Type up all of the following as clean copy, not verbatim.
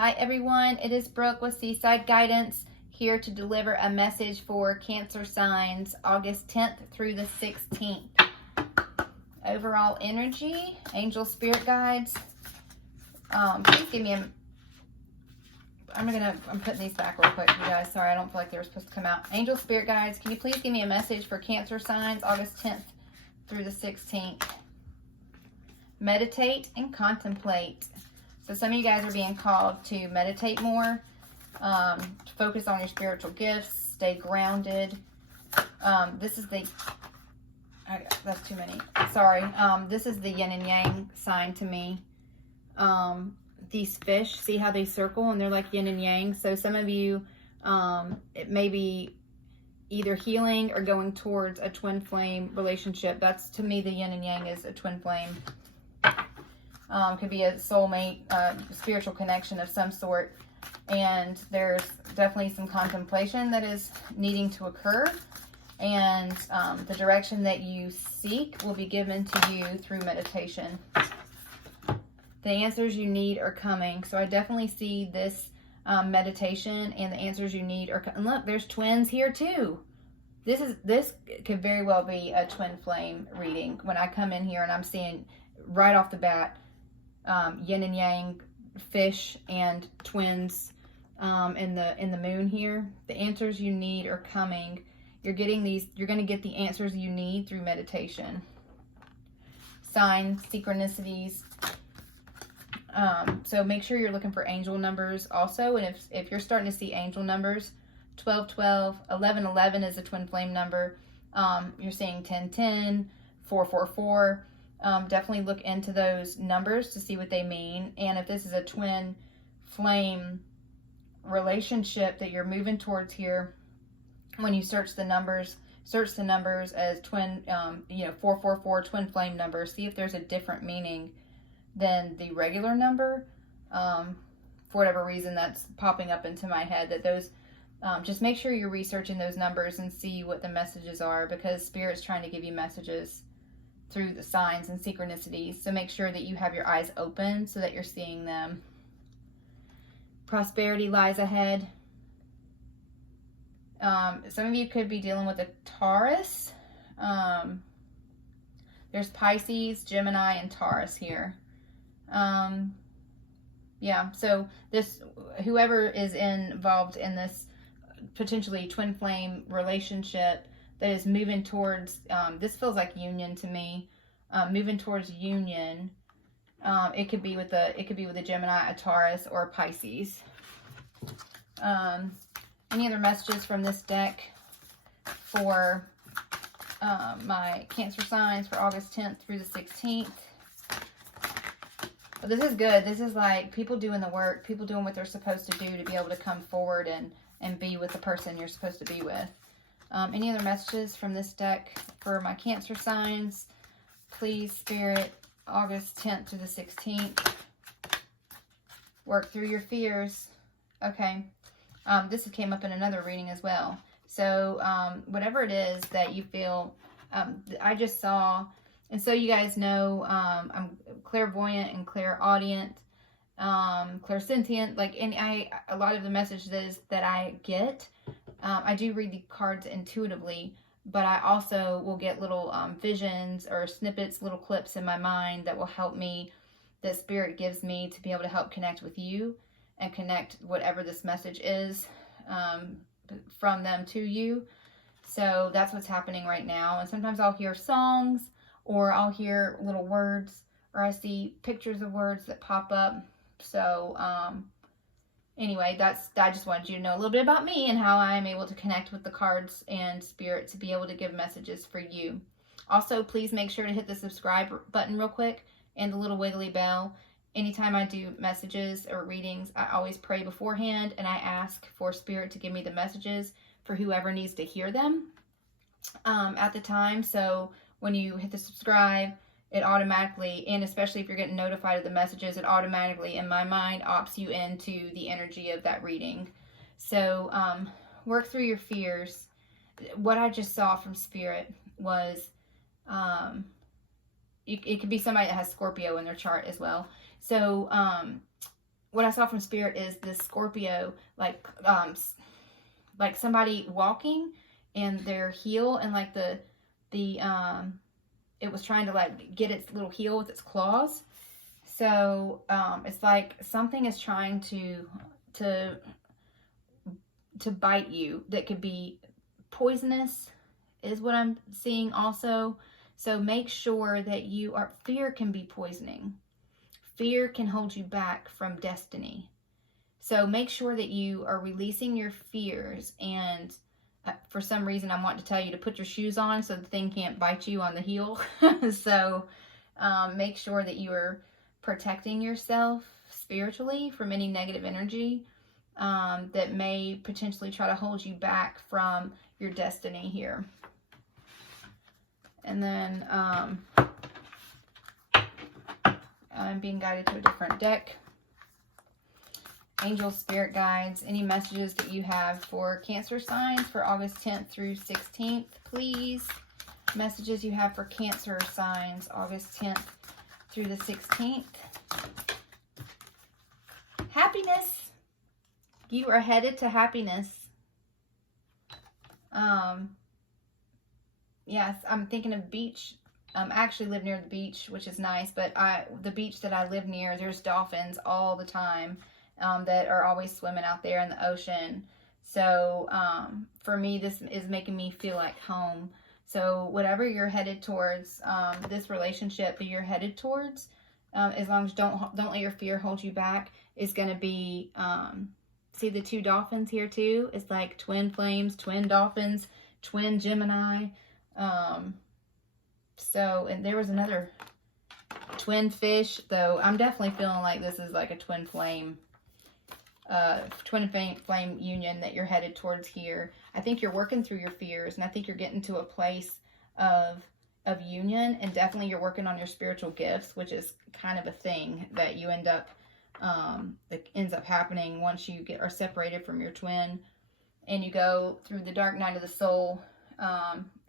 Hi everyone, it is Brooke with Seaside Guidance, here to deliver a message for Cancer signs August 10th through the 16th. Overall energy, angel spirit guides. Please give me I'm putting these back real quick, you guys. Sorry, I don't feel like they were supposed to come out. Angel spirit guides, can you please give me a message for Cancer signs August 10th through the 16th? Meditate and contemplate. So some of you guys are being called to meditate more, to focus on your spiritual gifts, stay grounded. This is the, that's too many, sorry. This is the yin and yang sign to me. These fish, see how they circle and they're like yin and yang. So some of you, it may be either healing or going towards a twin flame relationship. That's, to me, the yin and yang is a twin flame. Could be a soulmate, spiritual connection of some sort. And there's definitely some contemplation that is needing to occur. And the direction that you seek will be given to you through meditation. The answers you need are coming. So I definitely see this meditation and the answers you need are coming. Look, there's twins here too. This could very well be a twin flame reading. When I come in here and I'm seeing right off the bat, yin and yang, fish, and twins in the moon here. The answers you need are coming. You're getting these. You're going to get the answers you need through meditation. Signs, synchronicities. So make sure you're looking for angel numbers also. And if you're starting to see angel numbers, 1212, 1111 is a twin flame number. You're seeing 1010, 444. Definitely look into those numbers to see what they mean. And if this is a twin flame relationship that you're moving towards here, when you search the numbers as twin, 444 twin flame numbers. See if there's a different meaning than the regular number. For whatever reason, that's popping up into my head. That those, just make sure you're researching those numbers and see what the messages are, because Spirit's trying to give you messages through the signs and synchronicities. So make sure that you have your eyes open so that you're seeing them. Prosperity lies ahead. Some of you could be dealing with a Taurus. There's Pisces, Gemini, and Taurus here. Yeah, so whoever is involved in this potentially twin flame relationship that is moving towards, this feels like union to me, moving towards union. It could be with a Gemini, a Taurus, or a Pisces. Any other messages from this deck for my Cancer signs for August 10th through the 16th? Well, this is good. This is like people doing the work, people doing what they're supposed to do to be able to come forward and be with the person you're supposed to be with. Any other messages from this deck for my Cancer signs? Please, Spirit, August 10th to the 16th. Work through your fears. Okay. This came up in another reading as well. So whatever it is that you feel, I just saw, and so you guys know, I'm clairvoyant and clairaudient, clairsentient, a lot of the messages that I get, I do read the cards intuitively, but I also will get little visions or snippets, little clips in my mind that will help me, that Spirit gives me to be able to help connect with you and connect whatever this message is from them to you. So that's what's happening right now. And sometimes I'll hear songs, or I'll hear little words, or I see pictures of words that pop up. So anyway, I just wanted you to know a little bit about me and how I'm able to connect with the cards and Spirit to be able to give messages for you. Also, please make sure to hit the subscribe button real quick and the little wiggly bell. Anytime I do messages or readings, I always pray beforehand and I ask for Spirit to give me the messages for whoever needs to hear them at the time. So when you hit the subscribe, it automatically, and especially if you're getting notified of the messages, it automatically, in my mind, opts you into the energy of that reading. So work through your fears. What I just saw from Spirit was, it could be somebody that has Scorpio in their chart as well. So what I saw from Spirit is this Scorpio, like somebody walking and their heel, and like it was trying to like get its little heel with its claws. So it's like something is trying to bite you that could be poisonous, is what I'm seeing also. So make sure that fear can be poisoning. Fear can hold you back from destiny. So make sure that you are releasing your fears, and for some reason I want to tell you to put your shoes on so the thing can't bite you on the heel. So make sure that you are protecting yourself spiritually from any negative energy that may potentially try to hold you back from your destiny here. And then I'm being guided to a different deck. Angels, spirit guides, any messages that you have for Cancer signs for August 10th through 16th, please. Messages you have for Cancer signs August 10th through the 16th. Happiness. You are headed to happiness. Yes, I'm thinking of beach. I actually live near the beach, which is nice, but the beach that I live near, there's dolphins all the time that are always swimming out there in the ocean. So for me, this is making me feel like home. So whatever you're headed towards, this relationship that you're headed towards, as long as don't let your fear hold you back, is going to be, see the two dolphins here too? It's like twin flames, twin dolphins, twin Gemini. So, and there was another twin fish, though I'm definitely feeling like this is like a twin flame union that you're headed towards here. I think you're working through your fears, and I think you're getting to a place of union, and definitely you're working on your spiritual gifts, which is kind of a thing that you end up, that ends up happening once you are separated from your twin and you go through the dark night of the soul.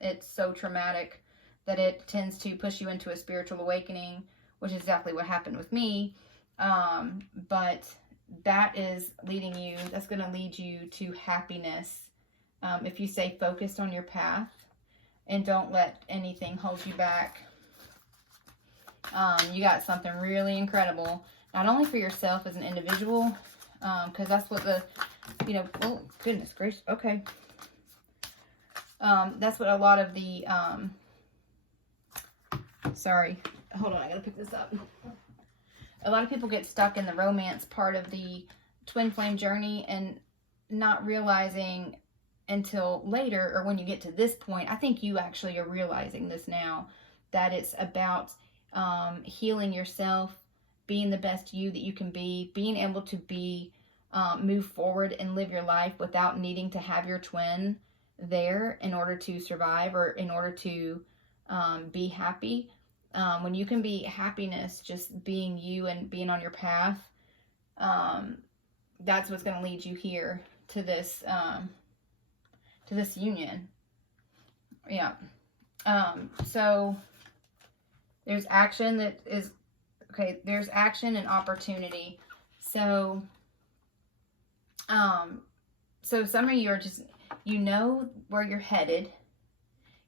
It's so traumatic that it tends to push you into a spiritual awakening, which is exactly what happened with me. But that is that's going to lead you to happiness if you stay focused on your path and don't let anything hold you back. You got something really incredible, not only for yourself as an individual, because that's what oh, goodness gracious, okay. That's what a lot of the, sorry, hold on, I gotta pick this up. A lot of people get stuck in the romance part of the twin flame journey and not realizing until later, or when you get to this point, I think you actually are realizing this now, that it's about healing yourself, being the best you that you can be, being able to move forward and live your life without needing to have your twin there in order to survive or in order to be happy. When you can be happiness, just being you and being on your path, that's what's going to lead you here to this union. Yeah. So there's action that is, okay, there's action and opportunity. So, so some of you are just, you know where you're headed.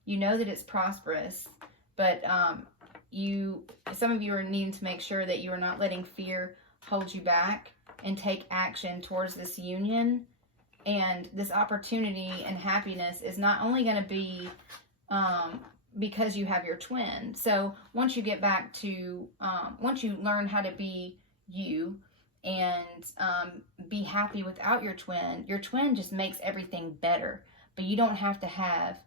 You know that it's prosperous, but some of you are needing to make sure that you are not letting fear hold you back and take action towards this union. And this opportunity and happiness is not only going to be because you have your twin. So once you get back to, once you learn how to be you and be happy without your twin just makes everything better. But you don't have to have,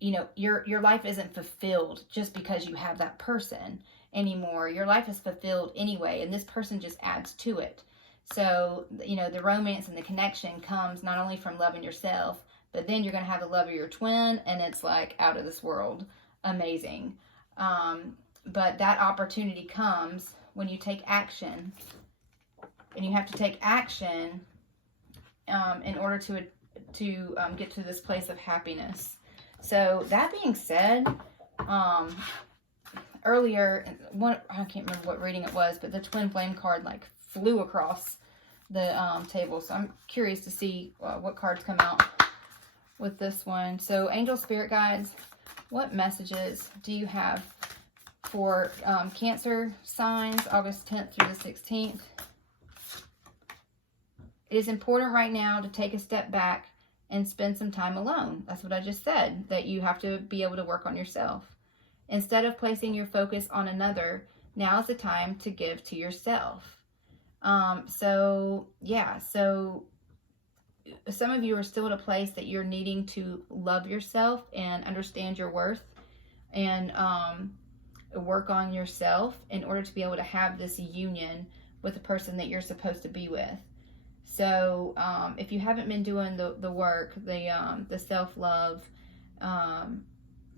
your life isn't fulfilled just because you have that person anymore. Your life is fulfilled anyway, and this person just adds to it. So, the romance and the connection comes not only from loving yourself, but then you're going to have the love of your twin, and it's like out of this world amazing. But that opportunity comes when you take action, and you have to take action in order to get to this place of happiness. So that being said, earlier, I can't remember what reading it was, but the twin flame card flew across table. So I'm curious to see what cards come out with this one. So angel spirit guides, what messages do you have for Cancer signs, August 10th through the 16th? It is important right now to take a step back and spend some time alone. That's what I just said, that you have to be able to work on yourself. Instead of placing your focus on another, now is the time to give to yourself. So some of you are still at a place that you're needing to love yourself and understand your worth and work on yourself in order to be able to have this union with the person that you're supposed to be with. So if you haven't been doing the work, the self-love,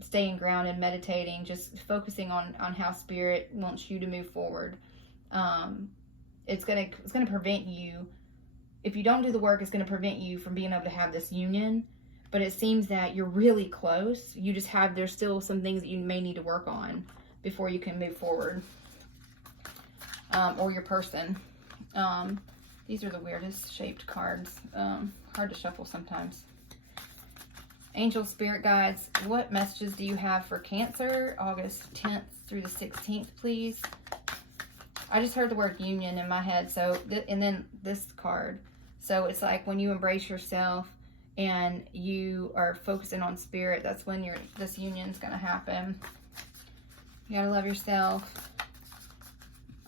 staying grounded, meditating, just focusing on how spirit wants you to move forward, it's gonna prevent you. If you don't do the work, it's gonna prevent you from being able to have this union. But it seems that you're really close. There's still some things that you may need to work on before you can move forward, or your person. These are the weirdest shaped cards. Hard to shuffle sometimes. Angel spirit guides, what messages do you have for Cancer, August 10th through the 16th, please? I just heard the word union in my head. So, and then this card. So it's like when you embrace yourself and you are focusing on spirit, that's when this union's going to happen. You gotta love yourself.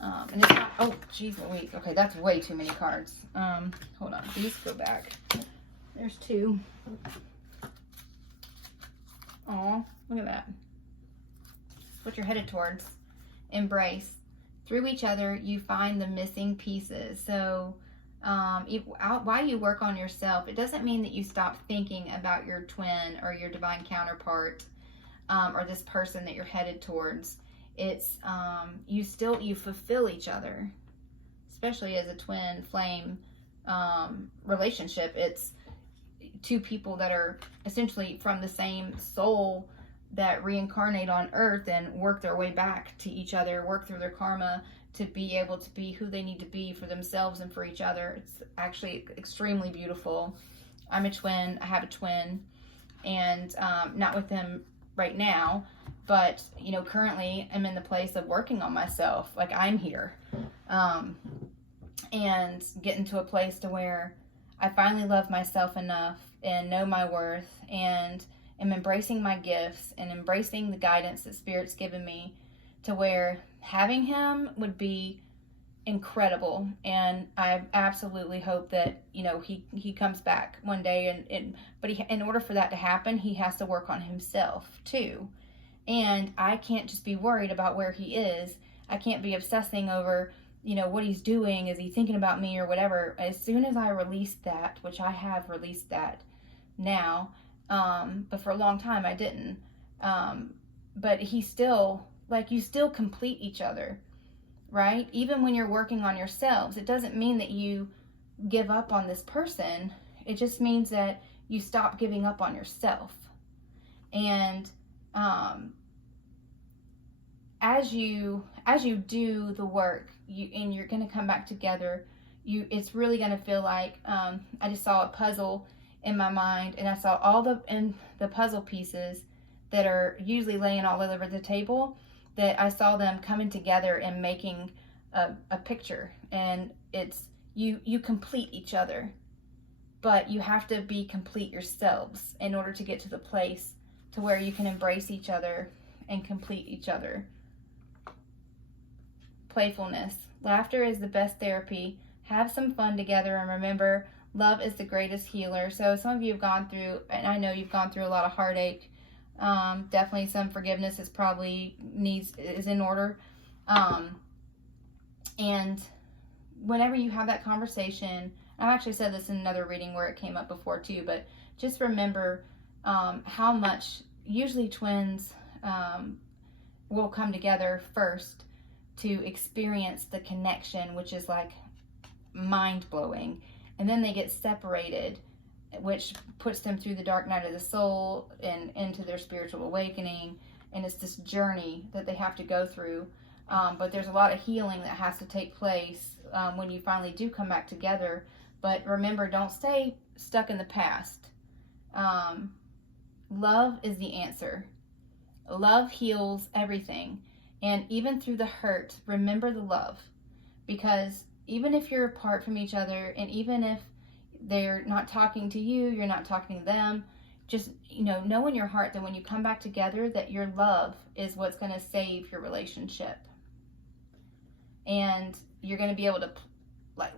And it's not, oh, geez, wait. Okay, that's way too many cards. Hold on. These go back. There's two. Aw, look at that. What you're headed towards. Embrace. Through each other, you find the missing pieces. So, while you work on yourself, it doesn't mean that you stop thinking about your twin or your divine counterpart, or this person that you're headed towards. It's, you fulfill each other, especially as a twin flame relationship. It's two people that are essentially from the same soul that reincarnate on earth and work their way back to each other, work through their karma to be able to be who they need to be for themselves and for each other. It's actually extremely beautiful. I'm a twin. I have a twin, and not with them right now, but currently I'm in the place of working on myself. Like, I'm here, and getting to a place to where I finally love myself enough and know my worth and am embracing my gifts and embracing the guidance that Spirit's given me, to where having him would be incredible. And I absolutely hope that he comes back one day, but in order for that to happen, he has to work on himself too. And I can't just be worried about where he is. I can't be obsessing over what he's doing. Is he thinking about me or whatever? As soon as I release that, which I have released that now, but for a long time I didn't, but he still, you still complete each other, right? Even when you're working on yourselves, it doesn't mean that you give up on this person. It just means that you stop giving up on yourself. And as you do the work, and you're going to come back together, it's really going to feel like, I just saw a puzzle in my mind, and I saw all the puzzle pieces that are usually laying all over the table, that I saw them coming together and making a picture. And it's you complete each other, but you have to be complete yourselves in order to get to the place to where you can embrace each other and complete each other. Playfulness. Laughter is the best therapy. Have some fun together, and remember, love is the greatest healer. So some of you have gone through, and I know you've gone through a lot of heartache. Definitely some forgiveness is in order. And whenever you have that conversation, I've actually said this in another reading where it came up before too, but just remember how much usually twins will come together first to experience the connection, which is like mind-blowing, and then they get separated, which puts them through the dark night of the soul and into their spiritual awakening. And it's this journey that they have to go through. But there's a lot of healing that has to take place when you finally do come back together. But remember, don't stay stuck in the past. Love is the answer. Love heals everything. And even through the hurt, remember the love. Because even if you're apart from each other, and even if they're not talking to you, you're not talking to them, just, know in your heart that when you come back together, that your love is what's going to save your relationship. And you're going to be able to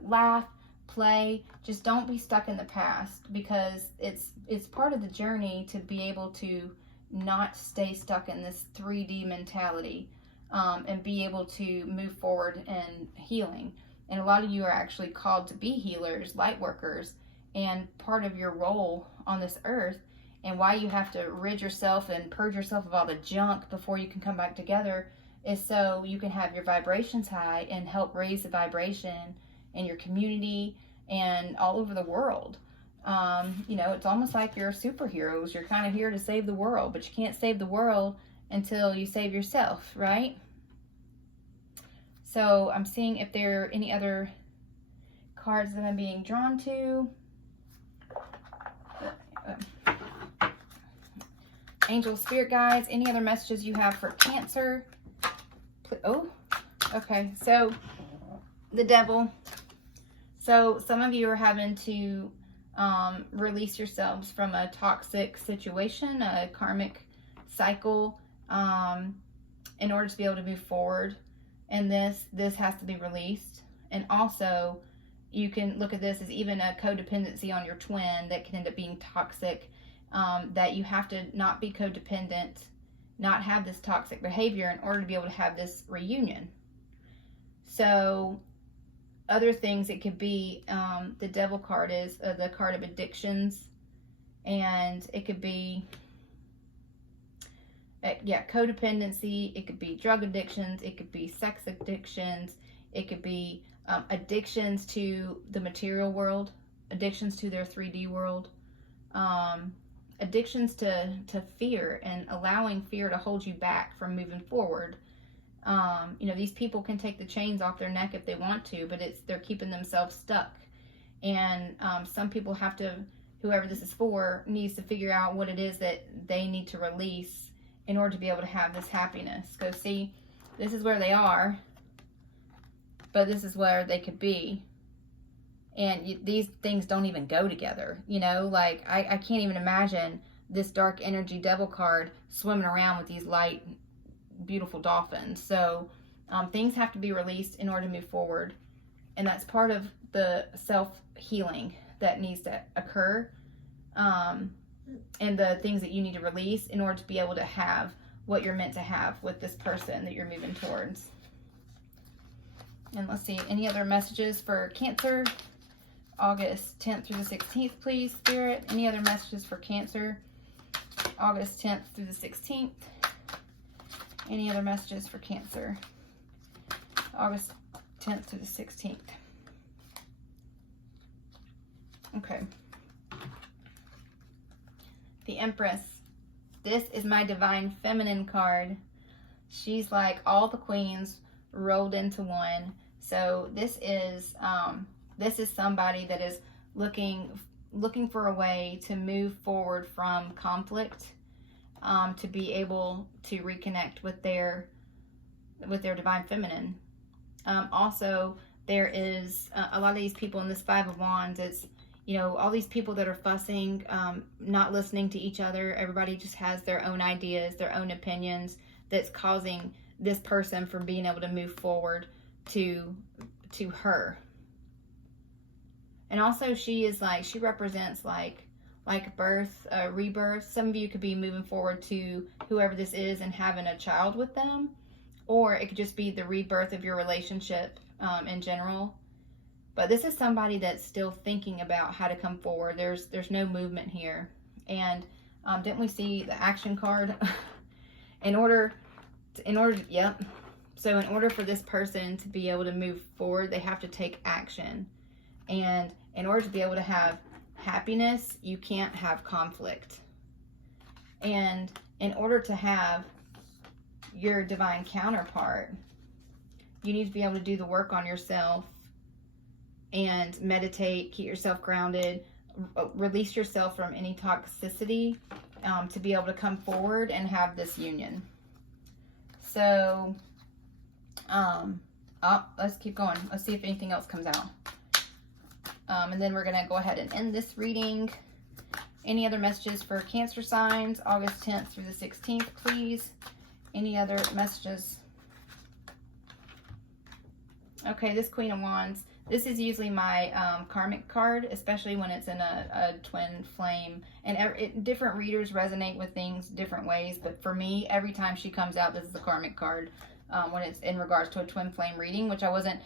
laugh, play. Just don't be stuck in the past, because it's part of the journey to be able to not stay stuck in this 3D mentality, and be able to move forward in healing. And a lot of you are actually called to be healers, light workers, and part of your role on this earth, and why you have to rid yourself and purge yourself of all the junk before you can come back together, is so you can have your vibrations high and help raise the vibration in your community and all over the world. It's almost like you're superheroes. You're kind of here to save the world, but you can't save the world until you save yourself, right? So I'm seeing if there are any other cards that I'm being drawn to. Angel, spirit guides, any other messages you have for Cancer? Oh, okay. So the Devil. So some of you are having to release yourselves from a toxic situation, a karmic cycle, in order to be able to move forward. And this has to be released. And also, you can look at this as even a codependency on your twin that can end up being toxic, that you have to not be codependent, not have this toxic behavior in order to be able to have this reunion. So other things it could be, the Devil card is the card of addictions, and it could be codependency, it could be drug addictions, it could be sex addictions, it could be addictions to the material world, addictions to their 3D world, addictions to fear, and allowing fear to hold you back from moving forward. These people can take the chains off their neck if they want to, but they're keeping themselves stuck. And some people have to, whoever this is for, needs to figure out what it is that they need to release in order to be able to have this happiness. Go see, this is where they are, but this is where they could be. And these things don't even go together. I can't even imagine this dark energy Devil card swimming around with these light, beautiful dolphins. So things have to be released in order to move forward. And that's part of the self-healing that needs to occur. And the things that you need to release in order to be able to have what you're meant to have with this person that you're moving towards. And let's see, any other messages for Cancer? August 10th through the 16th, please, Spirit. Any other messages for Cancer? August 10th through the 16th. Any other messages for Cancer? August 10th through the 16th. Okay. The Empress. This is my Divine Feminine card. She's like all the queens rolled into one. So this is somebody that is looking for a way to move forward from conflict, to be able to reconnect with their Divine Feminine. Also, there is a lot of these people in this Five of Wands. It's all these people that are fussing, not listening to each other. Everybody just has their own ideas, their own opinions, that's causing this person from being able to move forward to her. And also she represents like birth, rebirth. Some of you could be moving forward to whoever this is and having a child with them, or it could just be the rebirth of your relationship in general. But this is somebody that's still thinking about how to come forward. There's no movement here. And didn't we see the action card? Yep. So in order for this person to be able to move forward, they have to take action. And in order to be able to have happiness, you can't have conflict. And in order to have your divine counterpart, You need to be able to do the work on yourself and meditate, keep yourself grounded, release yourself from any toxicity to be able to come forward and have this union. So, let's keep going. Let's see if anything else comes out. And then we're going to go ahead and end this reading. Any other messages for Cancer signs, August 10th through the 16th, please? Any other messages? Okay, this Queen of Wands. This is usually my karmic card, especially when it's in a twin flame. And different readers resonate with things different ways. But for me, every time she comes out, this is the karmic card when it's in regards to a twin flame reading, which I wasn't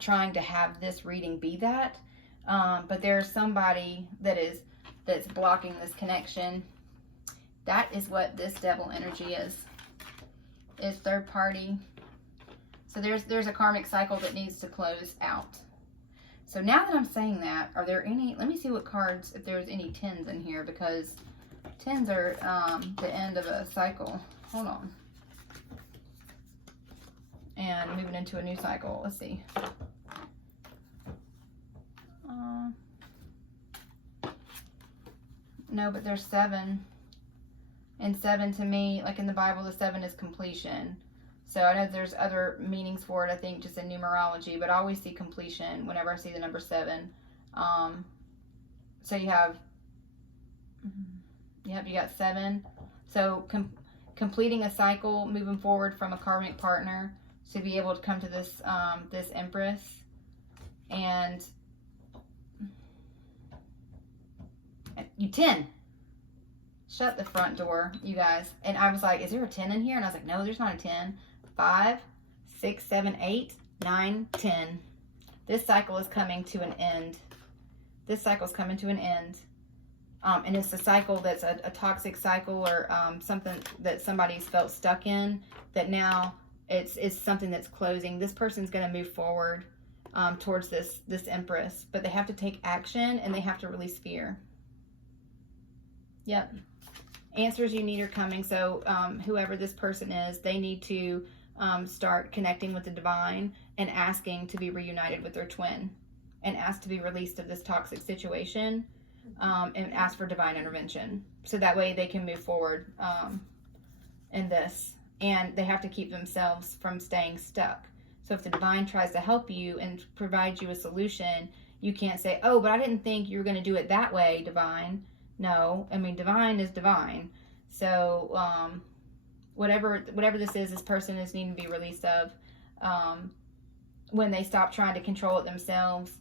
trying to have this reading be that. But there's somebody that's blocking this connection. That is what this devil energy is third party. So there's a karmic cycle that needs to close out. So now that I'm saying that, are there any, let me see what cards, if there's any 10s in here, because 10s are the end of a cycle. Hold on. And moving into a new cycle. Let's see. No, but there's 7. And 7 to me, like in the Bible, the 7 is completion. So I know there's other meanings for it, I think, just in numerology, but I always see completion whenever I see the number 7. So you have, you got 7. So completing a cycle, moving forward from a karmic partner to be able to come to this, this Empress. And you 10. Shut the front door, you guys. And I was like, is there a 10 in here? And I was like, no, there's not a 10. 5, 6, 7, 8, 9, 10. This cycle is coming to an end. This cycle is coming to an end. And it's a cycle that's a toxic cycle, or something that somebody's felt stuck in, that now it's something that's closing. This person's going to move forward towards this Empress, but they have to take action and they have to release fear. Yep. Answers you need are coming. So whoever this person is, they need to start connecting with the divine and asking to be reunited with their twin, and ask to be released of this toxic situation, and ask for divine intervention. So that way they can move forward in this. And they have to keep themselves from staying stuck. So if the divine tries to help you and provide you a solution, you can't say, oh, but I didn't think you were going to do it that way, divine. No, I mean, divine is divine. So whatever this is, this person is needing to be released of. When they stop trying to control it themselves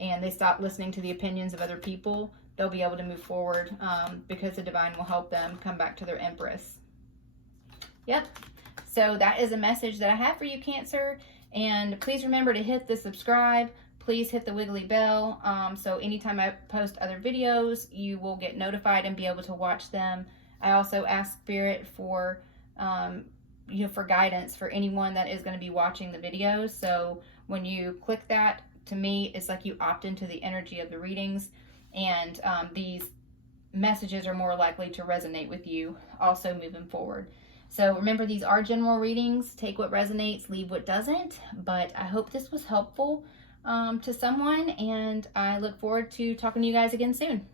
and they stop listening to the opinions of other people, they'll be able to move forward because the divine will help them come back to their Empress. Yep. So that is a message that I have for you, Cancer. And please remember to hit the subscribe. Please hit the wiggly bell. So anytime I post other videos, you will get notified and be able to watch them. I also ask Spirit for, for guidance for anyone that is going to be watching the videos. So when you click that, to me, it's like you opt into the energy of the readings, and these messages are more likely to resonate with you also moving forward. So remember, these are general readings. Take what resonates, leave what doesn't. But I hope this was helpful to someone, and I look forward to talking to you guys again soon.